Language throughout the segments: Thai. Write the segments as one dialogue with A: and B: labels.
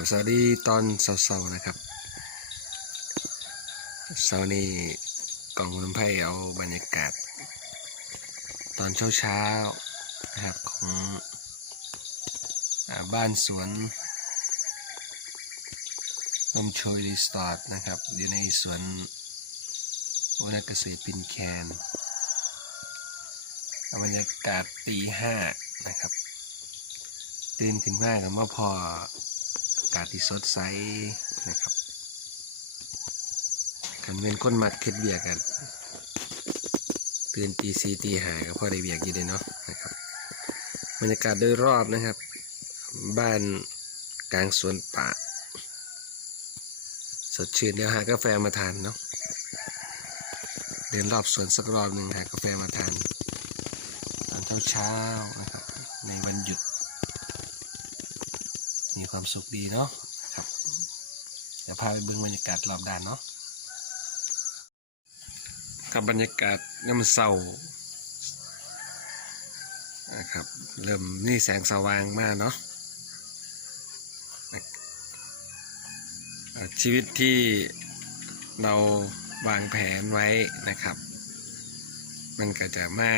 A: กับสวัสดีตอนเช้าๆนะครับเช้านี้กล่องน้ำไผ่เอาบรรยากาศ ตอนเช้าๆนะครับของอบ้านสวนลมโชยรีสอร์ทนะครับ อยู่ในสวนวรรณเกษตรปินแคนเอาบรรยากาศตีห้านะครับ ตื่นขึ้นมากับว่าพอากาศที่สดใสนะครับกันเป็นคนมักเค็ดเบียกกันตื่นตีสีตีหาก็พอได้เบียกอยู่เด้เนาะนะครับบรรยากาศโดยรอบนะครับ บ้านกลางสวนป่า สดชื่นเดี๋ยวหากาแฟมาทานเนาะเดินรอบสวนสักรอบหนึ่งหากาแฟมาทาน ตอนเช้าๆนะครับในวันหยุด มีความสุขดีเนาะครับเดี๋ยวพาไปเบิ่งบรรยากาศรอบด้านเนาะกับบรรยากาศน้ำเศร้านะครับเริ่มนี่แสงสว่างมากเนาะชีวิตที่เราวางแผนไว้นะครับ มันก็จะมา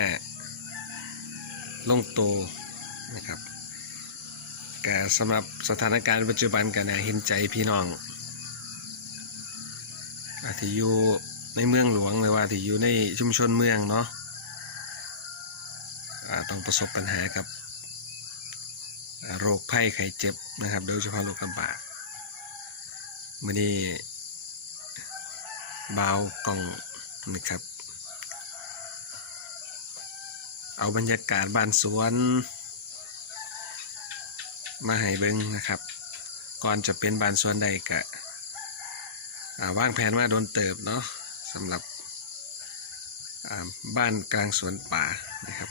A: ลงโตนะครับ ก็สำหรับสถานการณ์ปัจจุบันก็น่าเห็นใจพี่น้องอาจจะอยู่ในเมืองหลวงหรือว่าที่อยู่ในชุมชนเมืองเนาะต้องประสบปัญหากับโรคภัยไข้เจ็บนะครับ โดยเฉพาะโรคระบาดมื่อนี้บาวกล่องนะครับ เอาบรรยากาศบ้านสวน มาให้เบิ้งนะครับ ก่อนจะเป็นบ้านสวนใดกะอ่าวางแผนมาโดนเติบเนาะสำหรับบ้านกลางสวนป่านะครับ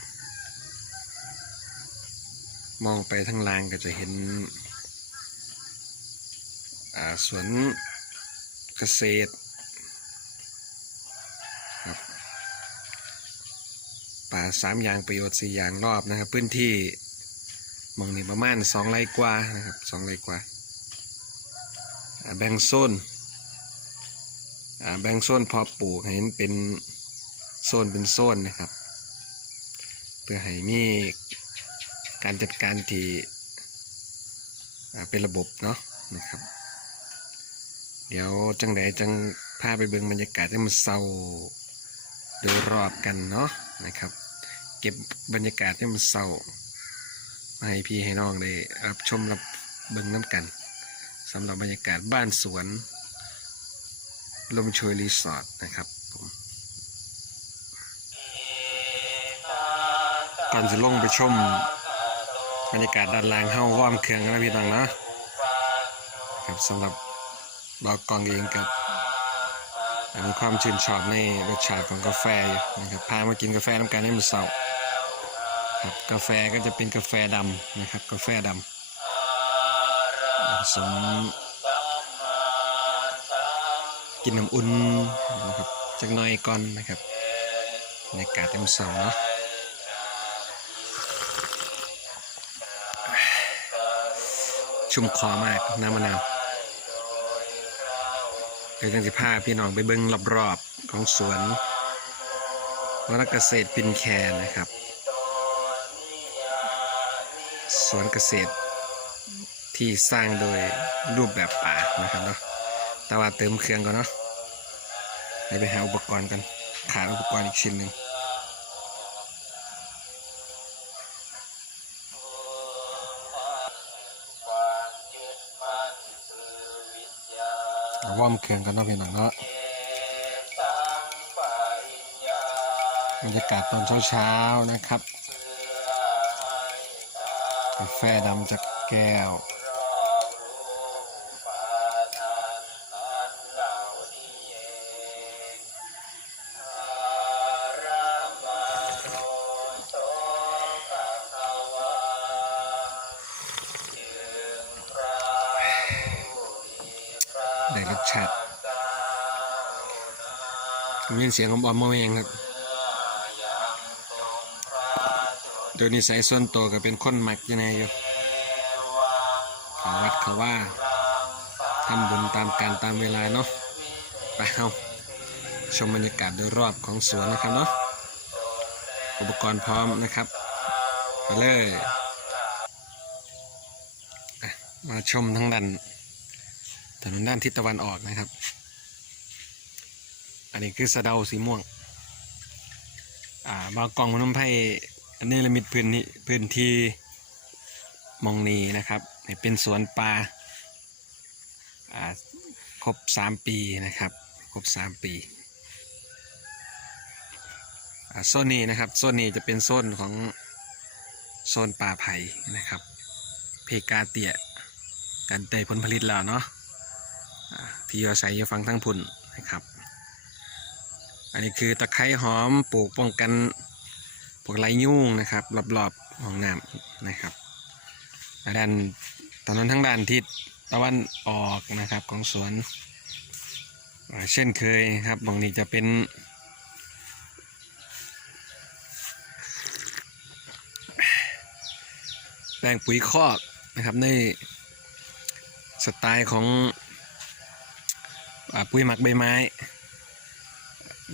A: มองไปทางลางก็จะเห็นสวนเกษตรครับป่าสามอย่างประโยชน์สี่อย่างรอบนะครับ พื้นที่ มองนี่ประมาณสองไร่กว่านะครับสองไร่กว่าแบ่งโซนแบ่งโซนพอปลูกให้มันเป็นโซนเป็นโซนนะครับ เพื่อให้มีการจัดการที่เป็นระบบเนาะนะครับ เดี๋ยวจังใดจังพาไปเบิ่งบรรยากาศให้มันเศร้าโดยรอบกันเนาะนะครับ เก็บบรรยากาศให้มันเศร้า มาให้พี่ให้น้องได้รับชมรับเบิ่งน้ำกันสำหรับบรรยากาศบ้านสวน ลมโชยรีสอร์ทนะครับผมก่อนจะลงไปชมบรรยากาศด้านล่างเฮ้าว่อมเครื่องนนะพี่น้องนะครับสำหรับเรากองเองกับมีความชื่นชอบในรสชาติของกาแฟอยู่นะครับพามากินกาแฟน้ำกันให้มันเศร้า ครับกาแฟก็จะเป็นกาแฟดำนะครับ กาแฟดำผสมกินน้ำอุ่นนะครับจักหน่อยก่อนนะครับบรรยากาศเต็มเสาเนาะชุ่มคอมากน้ำมะนาวเดี๋ยวจังสิพาพี่น้องไปเบิ้งรอบๆของสวนวรรณเกษตรปินแคนะครับ สวนเกษตร ที่สร้างโดยรูปแบบป่านะครับเนาะแต่ว่าเติมเครื่องก่อนเนาะไปไปหาอุปกรณ์กันขาดอุปกรณ์อีกชิ้นหนึ่งเอาว่อมเครื่องกันเนาะพี่น้องเนาะบรรยากาศตอนเช้าๆนะครับาแฟดำจากแก้ว ได้รสชาติผมยินเสียงของบอมมาเองครับ โดยนิสัยส่วนตัวก็เป็นคนมักยังไงอยู่ขาวัดเขาว่าทำบุญตามการตามเวลาเนาะไปเอาชมบรรยากาศโดยรอบของสวนนะครับเนาะอุปกรณ์พร้อมนะครับไปเลยมาชมทั้งด้านถนนด้านทิศตะวันออกนะครับ อันนี้คือสะเดาสีม่วง อ่าบางกองพนมไพ รอันนี้ละมิดพื้นนี้พื้นที่มองนีนะครับเป็นสวนปลาครบสามปีนะครับครบสามปีโซนนี้นะครับโซนนี้จะเป็นโซนของโซนป่าไผ่นะครับ เพกาเตียการเตยผลผลิตแล้วเนาะที่อาศัยอยู่ฟังทั้งพุ่นนะครับ อันนี้คือตะไคร้หอมปลูกป้องกัน วกไรยุ่งนะครับรอบๆห้องน้ำนะครับด้านถนนั้นทั้งด้านทิศตะวันออกนะครับของสวนเช่นเคยครับตรงนี้จะเป็นแปลงปุ๋ยคอกนะครับในสไตล์ของอปุ๋ยหมักใบไม้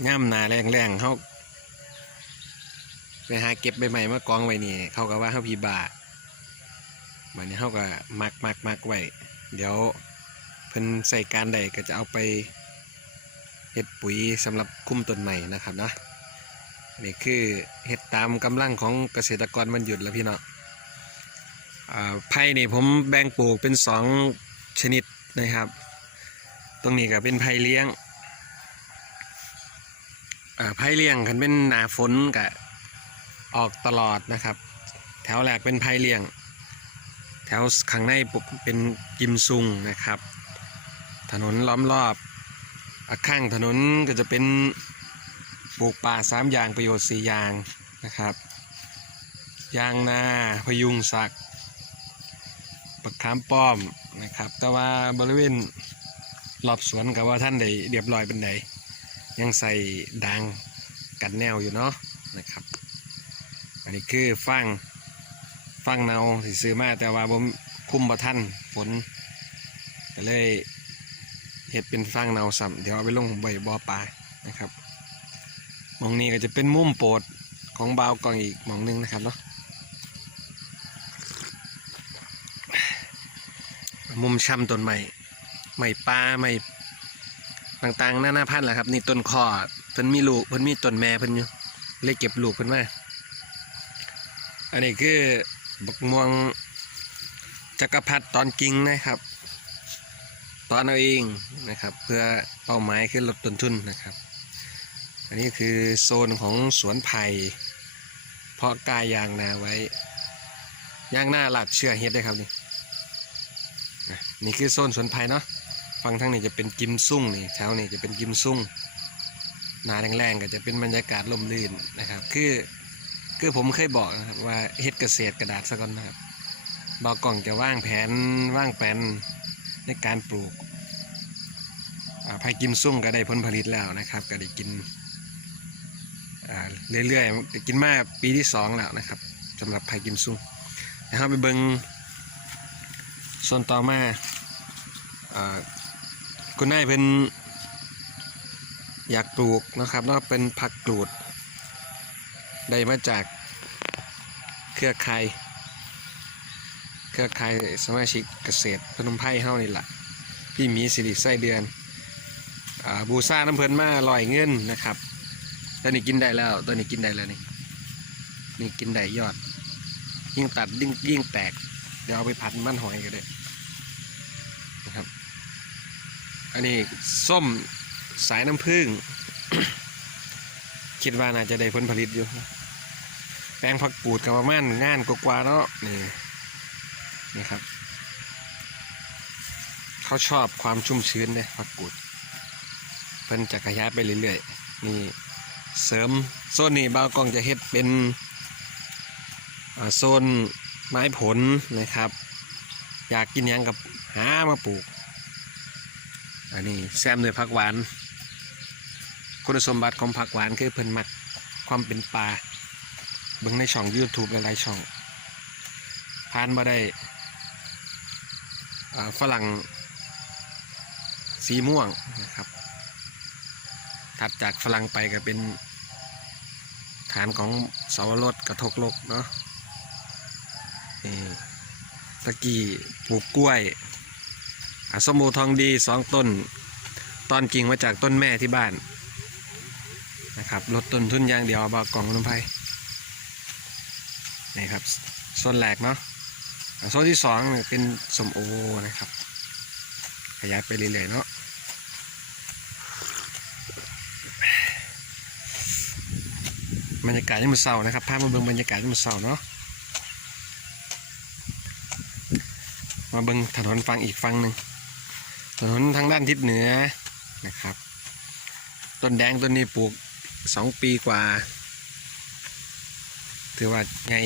A: ย่ำหนาแรงๆเขา ไปหาเก็บใบใหม่มากองไว้นี่เขาก็ว่าเขาพีบาบันนี้เขาก็มักมักมักไว้เดี๋ยวเพิ่นใส่การใดก็จะเอาไปเฮ็ดปุ๋ยสำหรับคุ้มต้นใหม่นะครับเนาะนี่คือเฮ็ดตามกำลังของเกษตรกรมันหยุดแล้วพี่เนาะอ่าไผ่นี่ผมแบ่งปลูกเป็นสองชนิดนะครับ ตรงนี้ก็เป็นไผ่เลี้ยงอ่อไผ่เลี้ยงคันเป็นหนาฝนกะ ออกตลอดนะครับ แถวแรกเป็นไผ่เลี้ยง แถวข้างในเป็นกิมซุงนะครับ ถนนล้อมรอบอข้างถนนก็จะเป็นปลูกป่าสามอย่างประโยชน์สี่อย่างนะครับยางนาพยุงศักปักขามป้อมนะครับ แต่ว่าบริเวณรอบสวนกับว่าท่านได้เรียบร้อยเป็นไดยังใส่ดังกันแนวอยู่เนาะ อันนี้คือฟังฟังเนาสิซื้อมาแต่ว่าผมคุ้มบ่ทันฝนก็เลยเห็ดเป็นฟังเนาสัมเดี๋ยวเอาไปลงใบบอปลานะครับมองนี้ก็จะเป็นมุมโปรดของบาวกองอีกมองหนึงนะครับเนาะมุมช่ำต้นใหม่ใหม่ปลาใหม่ต่างๆหน้าหน้าพันธุ์แหละครับ นี่ต้นคอเพิ่นมีลูกเพิ่นมีต้นแม่เพิ่นอยู่เลยเก็บลูกเพิ่นมา อันนี้คือบักม่วงจักรพรรดิตอนกิ่งนะครับ ตอนเอาเองนะครับ เพื่อเป้าหมายคือลดต้นทุนนะครับ อันนี้คือโซนของสวนไผ่เพาะกายยางนาไว้ยางหน้าหลัดเชื่อเฮ็ดได้ครับนี่นี่คือโซนสวนไผ่เนาะฝั่งทางนี้จะเป็นกิมซุ่งนี่แถวนี้จะเป็นกิมซุ่งนาแรงๆก็จะเป็นบรรยากาศลมลื่นนะครับ คือ คือผมเคยบอกนะครับว่าเฮ็ดเกษตรกระดาษซะก่อนนะครับบอกกล่องจะว่างแผนว่างแผนในการปลูกอ่าไผ่กิมซุ่งก็ได้ผลผลิตแล้วนะครับ ก็ได้กินเรื่อยๆได้กินมาปีที่สองแล้วนะครับสำหรับไผ่กิมซุ่งนะครับไปเบิงส่วนต่อมาคุณนายเป็นอยากปลูกนะครับนาะเป็นผักกรูด ได้มาจากเครือข่ายเครือข่ายสมาชิกเกษตรพนมไพรเฮานี่แหละพี่มีสิริไส้เดือนอบูซ่าน้ำเพลินมาลอยเงินนะครับตอนนี้กินได้แล้วตอนนี้กินได้แล้วนี่นี่กินได้ยอด ยิ่งตัดยิ่งยิ่งแตก เดี๋ยวเอาไปผัดมันหอยก็ได้นะครับ อันนี้ส้มสายน้ำผึ้งคิดว่าน่าจะได้ผลผลิตอยู่ แปลงผักปูดกับประมาณงานกว่าๆเนาะนี่นี่ครับ เขาชอบความชุ่มชื้นเลยผักกูด เพิ่นจะขยายไปเรื่อยๆนี่เสริมโซนนี้บาวกองจะเฮ็ดเป็นโซนไม้ผลนะครับ อยากกินยังกับหามาปลูก อันนี้แซมด้วยผักหวาน คุณสมบัติของผักหวานคือเพิ่นมักความเป็นปลา บิ่งในช่อง YouTube หลายๆช่องผ่านมาได้ฝรั่งสีม่วงนะครับ ถัดจากฝรั่งไปก็เป็นฐานของเสาวรสกระทกลกเนาะตะกี้ปลูกกล้วยส้มโอทองดีสองต้น ตอนกิ่งมาจากต้นแม่ที่บ้านนะครับลดต้นทุนอย่างเดียวเอาบากล่องลงไป นี่ครับส่วนแรกเนาะอะส่วนที่สองเป็นสมโอนะครับ ขยายไปเรื่อยๆเนาะบรรยากาศที่มันเศร้านะครับภาพมาเบิ่งบรรยากาศที่มันเศร้าเนาะมาเบิ่งถนนฝั่งอีกฝั่งหนึ่งถนนทางด้านทิศเหนือนะครับต้นแดงต้นนี้ปลูกสองปีกว่า ถือว่าไง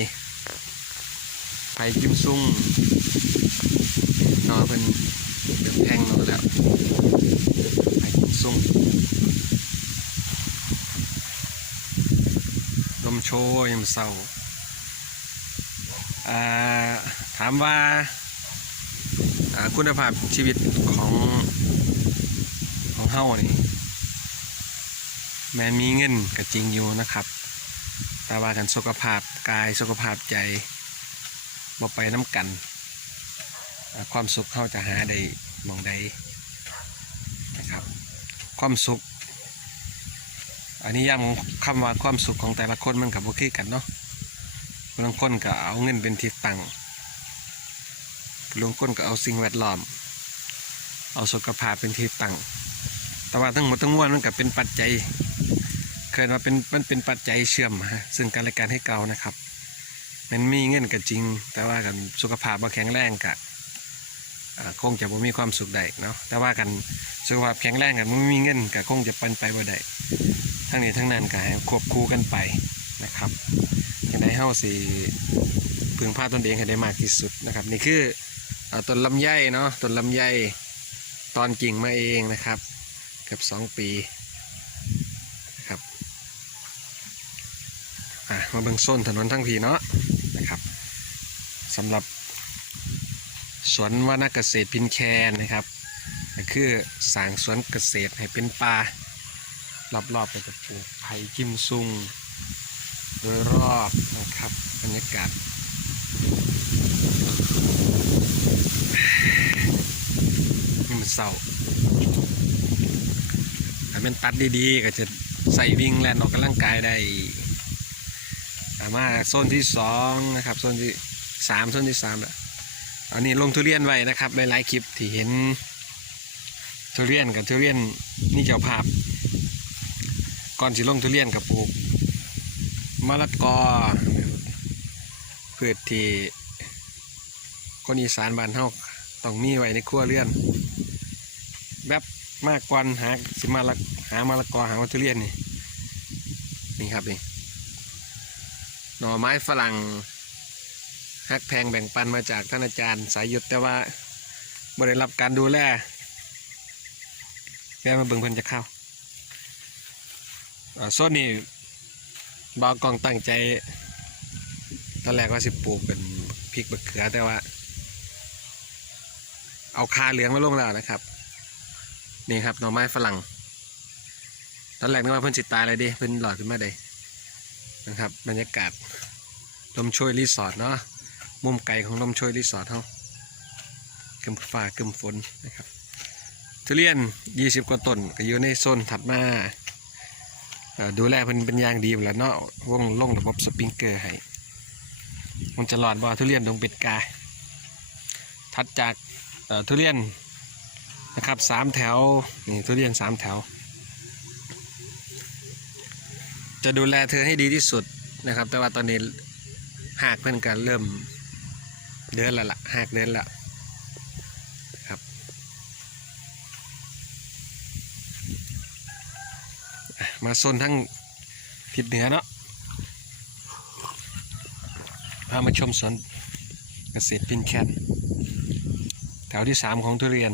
A: ผ่จิ้มซุ่งนอเป็นเดือแพงนอแล้วไผ่จิ้มซุ่งลมโชยยามเศร้าอ่าถามว่าอ่าคุณภาพชีวิตของของเฮานี่แม้มีเงินก็จริงอยู่นะครับ แต่ว่ากันสุขภาพกายสุขภาพใจ บ่ไปน้ำกัน ความสุขเขาจะหาได้มองใดนะครับ ความสุข อันนี้ย้ำของคำว่าความสุขของแต่ละคนมันกับบ่คือกันเนาะบางคนก็เอาเงินเป็นที่ตั้งบางคนก็เอาสิ่งแวดล้อม เอาสุขภาพเป็นที่ตั้งแต่ว่าทั้งหมดทั้งมวลมันก็เป็นปัจจัย เคยมาเป็นมันเป็นปัจจัยเชื่อมซึ่งกันและกันให้เก่านะครับ มันมีเงินก็จริง แต่ว่ากันสุขภาพบ่แข็งแรงกะคงจะบ่มีความสุขได้เนาะแต่ว่ากันสุขภาพแข็งแรงกันไม่มีเงินก็คงจะปันไปบ่ได้ทั้งนี้ทั้งนั้นก็ให้ควบคู่กันไปนะครับยังไงเฮาสิพึงพาตนเองให้ได้มากที่สุดนะครับ นี่คืออต้นลำไยเนาะต้นลำไยตอนกิ่งมาเองนะครับเกือบสองปีนะครับมาเบิ่งโซนถนนทั้งพีเนาะ สำหรับสวนวนาเกษตรพินแคนนะครับก็คือสร้างสวนเกษตรให้เป็นป่ารอบๆไปกับปลูกไผ่กิมซุงโดยรอบนะครับบรรยากาศนี่มันเศร้าถ้าเป็นตัดดีๆ ก็จะใส่วิ่งแลนออกกำลังกายได้สามารถโซนที่สองนะครับโซนที่ สามโซนที่สามแล้วอันนี้ลงทุเรียนไว้นะครับหลายๆคลิปที่เห็นทุเรียนกับทุเรียนนี่เจ้าภาพ ก่อนสิลงทุเรียนกับปลูกมะละกอพืชที่คนอีสานบ้านเฮาต้องมีไว้ในครัวเรือน แบบมากกว่าหาสิมาละหามะละกอหาวัตถุเรียนนี่นี่ครับนี่หน่อไม้ฝรั่ง ฮักแพงแบ่งปันมาจากท่านอาจารย์สายหยุดแต่ว่าบ่ได้รับการดูแลแกมาเบิ่งเพิ่นจะเข้าโซนนี่บาวกองตั้งใจตอนแรกว่าสิปลูกเป็นพริกบะเขือแต่ว่า เอาคาเหลืองมาลงแล้วนะครับ นี่ครับหน่อไม้ฝรั่ง ตอนแรกนึกว่าเพิ่นสิตายเลยดิเพิ่นหลอดขึ้นมาได้นะครับ บรรยากาศลมช่วยรีสอร์ทเนาะ มุมไกลของลมช่วยรีสอร์ทเฮาเกึมฟ้าเกึมฝนนะครับทุเรียน 20 กว่าต้นก็อยู่ในโซนถัดมาดูแลเพิ่นเป็นยางดีอยู่แล้วเนาะวงลงระบบสปริงเกอร์ให้ มันจะหลอดบ่ทุเรียนตรงเป็ดกา ถัดจากทุเรียนนะครับสามแถวนี่ทุเรียนสามแถว จะดูแลเธอให้ดีที่สุดนะครับ แต่ว่าตอนนี้หากเพื่อนกันเริ่ม เดินล้วล่ะหากเดินล้วครับมาโซนทั้งทิศเหนือเนาะพามาชมสวนเกษตรปินแคนแถวที่สามของทุเรียน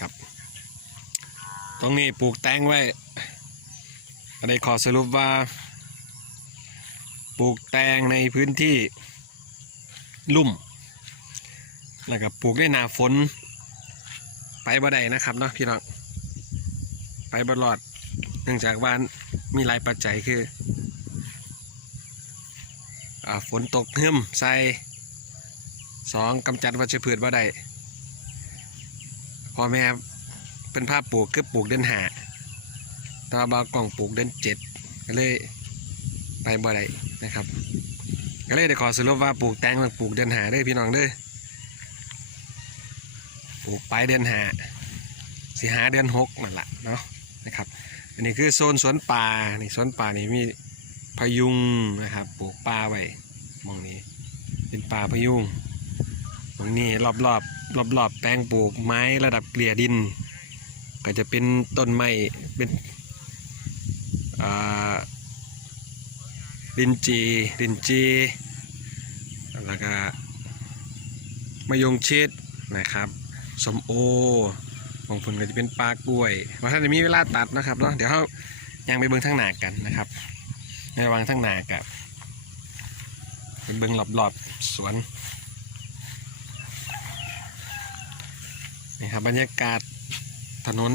A: ครับตรงนี้ปลูกแตงไว้อะไรขอสรุปว่า ปลูกแตงในพื้นที่ลุ่มแล้วก็ปลูกได้หนาฝน ไปบ่ได้นะครับเนาะพี่น้องไปบ่รอด เนื่องจากว่ามีหลายปัจจัยคืออฝนตกหึมใส่สองกำจัดวัชพืชบ่ได้พ่อแม่เป็นภาพปลูกคือปลูกเดือนหาตาบากล่องปลูกเดือนเจ็ดก็เลยไปบ่ได้ นะครับ ก็เลยได้ขอสรุปว่าปลูกแตงต้องปลูกเดือนหาด้อพี่น้องด้อปลูกปลายเดือนหาสิหาเดือนหกนั่นแหละเนาะนะครับ อันนี้คือโซนสวนป่านี่สวนป่านี่มีพะยุงนะครับ ปลูกป่าไว้มองนี้ เป็นป่าพะยุงตรงนี้รอบรอบรอบรอบๆแปลงปลูกไม้ระดับเกลี่ยดิน ก็จะเป็นต้นไม้เป็นอ่า ลินจีลินจีแล้วก็มะยงชิดนะครับสมโอของผลก็จะเป็นปลากล้วยว่าท่านจะมีเวลาตัดนะครับเนาะเดี๋ยวเขายังไปเบิ้งทั้งหนากันนะครับในระหวังทั้งหนากับไปเบิ้งรอบๆสวนนี่ครับบรรยากาศถนน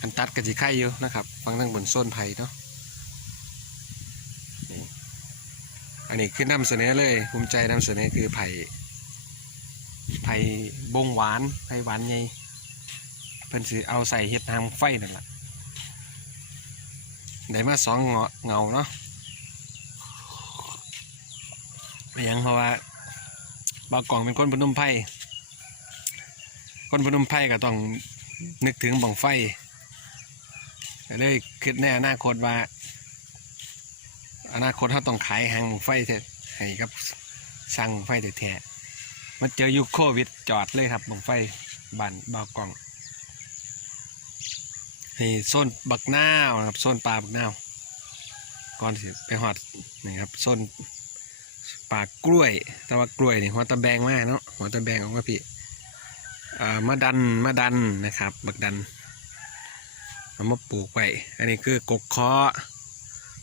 A: อันตัดกับจีไข่อยู่นะครับฟังทั้งบนโซนไผ่เนาะ อันนี้คือนำเสนอเลย ภูมิใจนำเสนอคือไผ่ไผ่บงหวานไผ่หวานใหญ่เพิ่นสิเอาใส่เห็ดทางไฟนั่นแหละได้มาสองเงาเงาเนาะไม่ยังเพราะว่าบากล่องเป็นคนพนมไพ่คนพนมไพ่ก็ต้องนึกถึงบังไฟเลยคิดในอนาคตว่า อนาคตเขาต้องขายหางไฟเถอะให้กับสั่งบั้งไฟแท้ๆมาเจอยุคโควิดจอดเลยครับบังไฟบานบากล่องนี่โซนบักนาวนะครับโซนปลาบักนาวก่อนสิไปหอดนี่ครับโซนปลากล้วย แต่ว่ากล้วยนี่หัวตะแบงมากเนาะหัวตะแบงของพี่อ่ามาดันมาดันนะครับ บักดันเอามาปลูกไว้อันนี้คือกกคาะ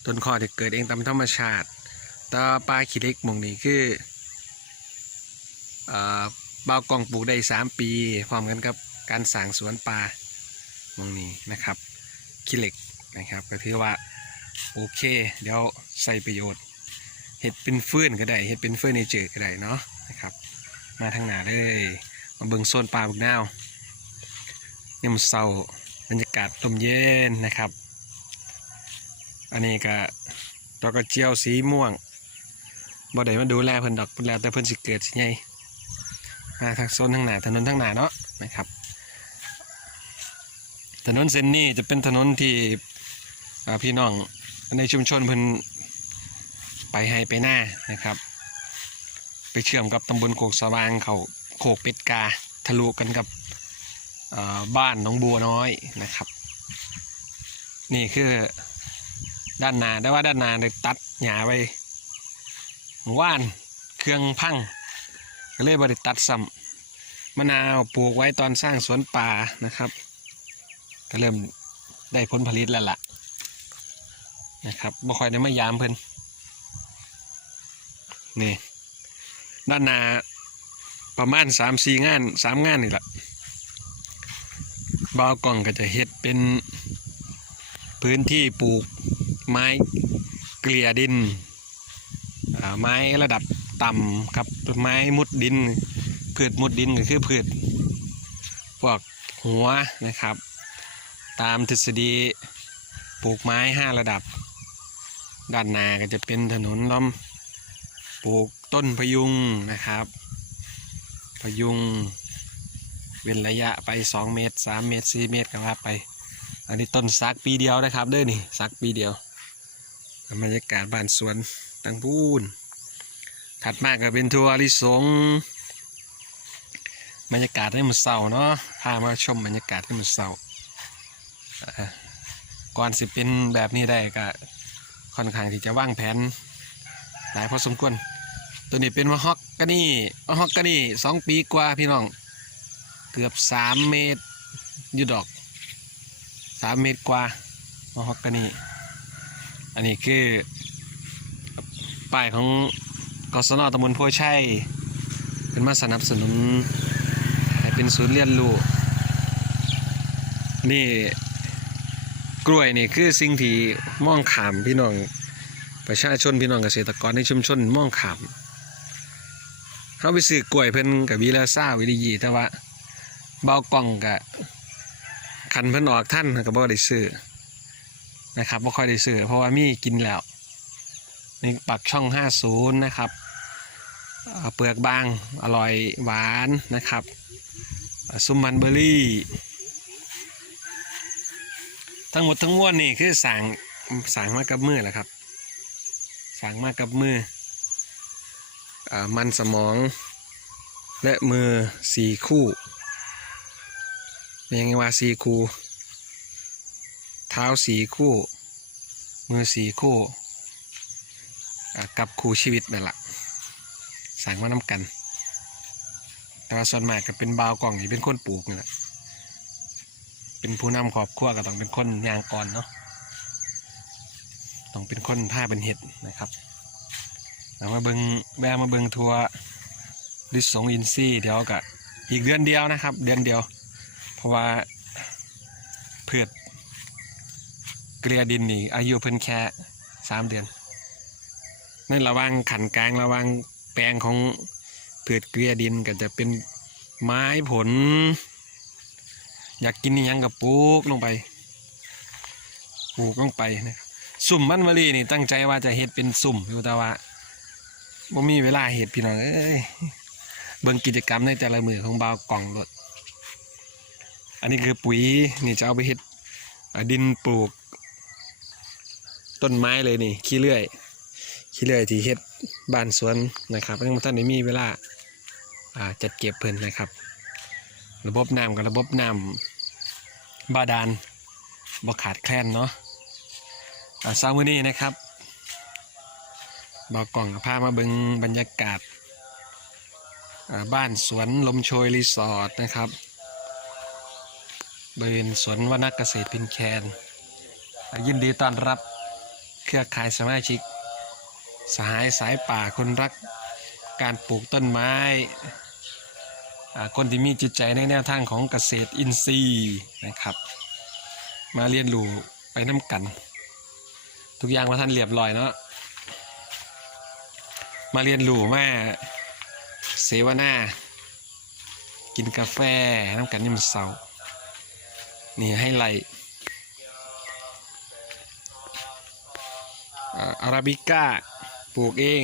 A: ต้นเคาะที่เกิดเองตามธรรมชาติแตว่าปลาขี้เล็กมองนี้คืออ่าบากล่องปลูกได้สามปีพร้อมกันกับการสร้างสวนปลาตรงนี้นะครับขี้เหล็กนะครับก็ถือว่าโอเค เดี๋ยวใส่ประโยชน์เห็ดเป็นฟืนก็ได้เห็ดเป็นเฟอร์นิเจอร์ก็ได้เนาะนะครับ มาทางหน้าเลยมาเบิ่งโซนปลาบึกนาวนี่มันเศร้าบรรยากาศลมเย็นนะครับ อันนี้ก็ดอกกระเจียวสีม่วงบ่ได้มาดูแลเพิ่นดอกเพิ่นแล้วแต่เพิ่นสิเกิดสิไงมาทางโซนทางหน้าถนนทางหน้าเนาะนะครับ ถนนเส้นนี้จะเป็นถนนที่พี่น้องในชุมชนเพิ่นไปให้ไปหน้านะครับ ไปเชื่อมกับตำบลโคกสว่างเขาโคกเป็ดกาทะลุกันกับบ้านน้องบัวน้อยนะครับ นี่คือ ด้านนาได้ว่าด้านนาได้ตัดหญ้าไว้ว่านเครื่องพังก็เลยบริตัดซ้ำมะนาวปลูกไว้ตอนสร้างสวนป่านะครับ ก็เริ่มได้ผลผลิตแล้วล่ะนะครับบ่ค่อยได้มายามเพิ่นนี่ด้านนาประมาณสามสี่งานสามงานนี่แหละบ่าวกล่องก็จะเฮ็ดเป็นพื้นที่ปลูก ไม้เกลี่ยดิน ไม้ระดับต่ำกับไม้มุดดินพืชมุดดินก็คือพืชพวกหัวนะครับ ตามทฤษฎีปลูกไม้ห้าระดับ ด้านหน้าก็จะเป็นถนนล้อมปลูกต้นพยุงนะครับ พยุงเว้นระยะไป 2 เมตร 3 เมตร 4 เมตรก็ว่าไป อันนี้ต้นสักปีเดียวนะครับเด้อนี่สักปีเดียว บรรยากาศบ้านสวนตังพูนถัดมาก็เป็นทัวริสงบรรยากาศให้มันเศร้าเนาะพามาชมบรรยากาศให้มันเศร้าก่อนสิเป็นแบบนี้ได้ก็ค่อนข้างที่จะว่างแผนหลายพอสมควร ตัวนี้เป็นมะฮอกกานี่มะฮอกกานี่สองปีกว่าพี่น้อง เกือบสามเมตรอยู่ดอกสามเมตรกว่ามะฮอกกานี่ อันนี้คือป้ายของกศนตำบลโพชัยเป็นมาสนับสนุนให้เป็นศูนย์เรียนรู้นี่กล้วยนี่คือสิ่งที่มองขามพี่น้องประชาชนพี่น้องเกษตรกรในชุมชนมองขามเขาไปซื้อกล้วยเพิ่นกับวีละซ่าวิริยีแต่ว่าเบากล่องกับคันเพิ่นออกท่านก็บ่ได้ซื้อ นะครับบ่ค่อยได้ซื้อเพราะว่ามีกินแล้วนี่ปักช่อง 50 นะครับเปลือกบางอร่อยหวานนะครับซุมมันเบอร์รี่ ทั้งหมดทั้งมวลนี่คือสั่งสั่งมากับมือแหละครับสั่งมากับมืออมันสมองและมือสี่คู่เป็นยังไงว่าสี่คู่ เท้าสีคู่ มือสีคู่กับคู่ชีวิตนั่นแหละสั่งมาน้ำกัน แต่ว่าส่วนมากก็เป็นบาวกล่องที่เป็นคนปลูกนี่แหละเป็นผู้นำครอบครัวก็ต้องเป็นคนยางก่อนเนาะต้องเป็นคนผ้าเป็นเห็ดนะครับแล้วมาเบิงแวะมาเบิงทัวร์ลิสงอินซี่เดี๋ยวกะอีกเดือนเดียวนะครับ เดือนเดียว เพราะว่าพืช เกลียดินนี่อายุเพิ่นแค่สามเดือนในระว่างขันกลางระว่างแปลงของพืชเกลียดินก็จะเป็นไม้ผล อยากกินอิหยังกับปลูกลงไปปลูกลงไปนะครับสุ่มมันมะลีนี่ตั้งใจว่าจะเฮ็ดเป็นสุ่มอยู่แต่ว่าบ่มีเวลาเฮ็ดพี่น้องเอ้ยเบิ่งกิจกรรมในแต่ละมือของบ่าวกล่องรถอันนี้คือปุ๋ยนี่จะเอาไปเฮ็ดดินปลูก ต้นไม้เลยนี่ขี้เลื่อยขี้เลื่อยที่เฮ็ดบ้านสวนนะครับยังบ่ทันได้มีเวลาอ่าจัดเก็บเพิ่นนะครับ ระบบน้ำกับระบบน้ำบาดาลบ่ขาดแคลนเนาะเช้ามื้อนี้นะครับบอกกล่องพามาเบิงบรรยากาศบ้านสวนลมโชยรีสอร์ทนะครับบริเวณสวนวนักเกษตรพินแคนยินดีต้อนรับ เครือข่ายสมาชิก สหายสายป่าคนรักการปลูกต้นไม้ คนที่มีจิตใจในแนวทางของเกษตรอินทรีย์นะครับ มาเรียนรู้ไปน้ำกัน ทุกอย่างมาท่านเรียบร้อยเนาะมาเรียนรู้มาเสวนากินกาแฟน้ำกันยามเสาร์นี่ให้ไล อาอาราบิก้าปลูกเอง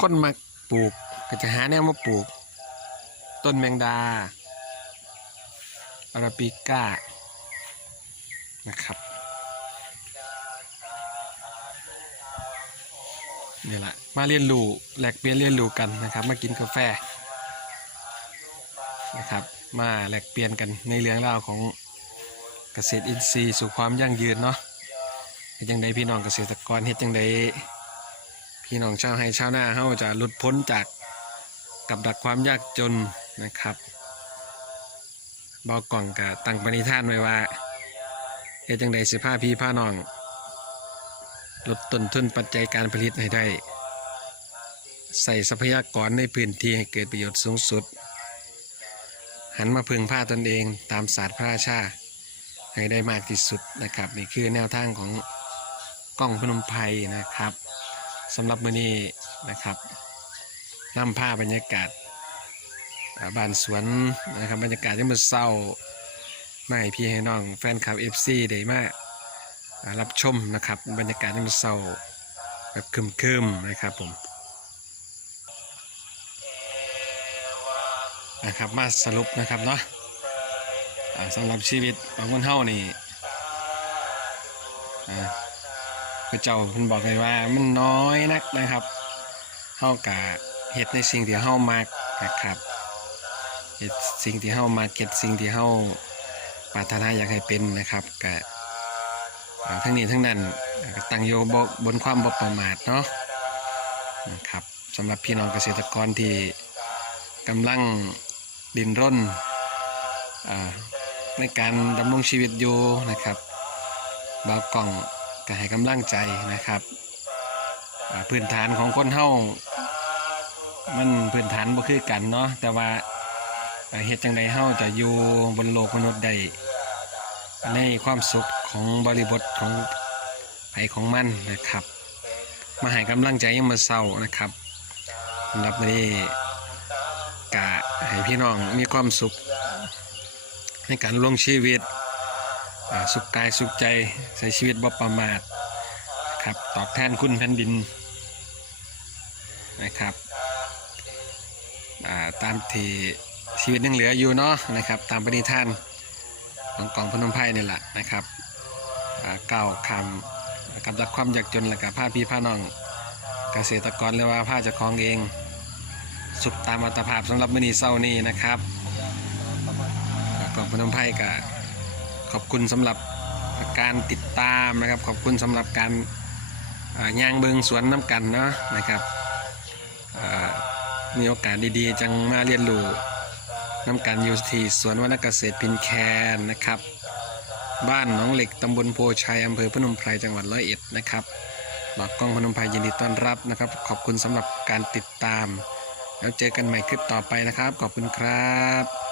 A: คนมาปลูกก็จะหาแนวมาปลูก ต้นแมงดาอาราบิก้านะครับนี่แหละมาเรียนรู้แลกเปลี่ยนเรียนรู้กันนะครับ มากินกาแฟนะครับ มาแลกเปลี่ยนกันในเรื่องราวของเกษตรอินทรีย์สู่ความยั่งยืนเนาะ เฮ็ดจังใดพี่น้องเกษตรกรเฮ็ดจังใดพี่น้องชาวไร่ชาวนาเฮาจะหลุดพ้นจากกับดักความยากจนนะครับบอกล่องกับตั้งปณิธานไว้ว่าเฮ็ดจังใดสิพาพี่พาน้องลดต้นทุนปัจจัยการผลิตให้ได้ ใส่ทรัพยากรในพื้นที่ให้เกิดประโยชน์สูงสุด หันมาพึ่งพาตนเองตามศาสตร์พระราชาให้ได้มากที่สุดนะครับ นี่คือแนวทางของ กล้องพนมไพรนะครับสำหรับมื้อนี้นะครับนำภาพบรรยากาศบ้านสวนนะครับบรรยากาศที่มันเศร้าไมาให้พี่ให้น้องแฟนคลับ FC ได้มาอ่ารับชมนะครับบรรยากาศที่มันเศร้าแบบคึมๆนะครับผมนะครับมาสรุปนะครับเนาะสำหรับชีวิตของคนเฮานี่อ่า ระเจ้าเพิ่นบอกเลยว่ามันน้อยนักนะครับเฮากะเฮ็ดในสิ่งที่เฮามักนะครับเฮ็ดสิ่งที่เฮามักเฮ็ดสิ่งที่เฮาปรารถนาอยากให้เป็นนะครับกะทั้งนี้ทั้งนั้นก็ตั้งอยู่บ่บนความบ่ประมาทเนาะนะครับสำหรับพี่น้องเกษตรกรที่กำลังดินร่นในการดำรงชีวิตอยู่นะครับบาวกล่อง ก็ให้กำลังใจนะครับพื้นฐานของคนเฮามันพื้นฐานบ่คือกันเนาะแต่ว่าเฮ็ดจังใดเฮาจะอยู่บนโลกมนุษย์ได้ในความสุขของบริบทของไผของมันนะครับ มาให้กำลังใจยังมาเศร้านะครับสำหรับนี้กะให้พี่น้องมีความสุขในการลงชีวิต สุขกายสุขใจใช้ชีวิตบ่ประมาทครับตอบแทนคุณแผ่นดินนะครับาตามที่ชีวิตยังเหลืออยู่เนาะนะครับ ตามปณิธานของกองพนมไพรนี่แหละนะครับอ่าเก้าคำกำจัดความยากจนและกับผ้าพี่ผ้าน้องเกษตรกรหรือว่าผ้าจ้าของเอง สุขตามอัตภาพสำหรับมณีเศร้านี้นะครับกองพนมไพรก็ ขอบคุณสำหรับการติดตามนะครับ ขอบคุณสำหรับการย่างเบิงสวนน้ำกันเนาะนะครับมีโอกาสดีๆ จังมาเรียนรู้น้ำกันอยู่ที่สวนวรรณเกษตรพินแคนนะครับ บ้านหนองเหล็กตำบลโพชัยอำเภอพนมไพรจังหวัดร้อยเอ็ดนะครับหลอดกล้องพนมไพรยินดีต้อนรับนะครับ ขอบคุณสำหรับการติดตาม แล้วเจอกันใหม่คลิปต่อไปนะครับ ขอบคุณครับ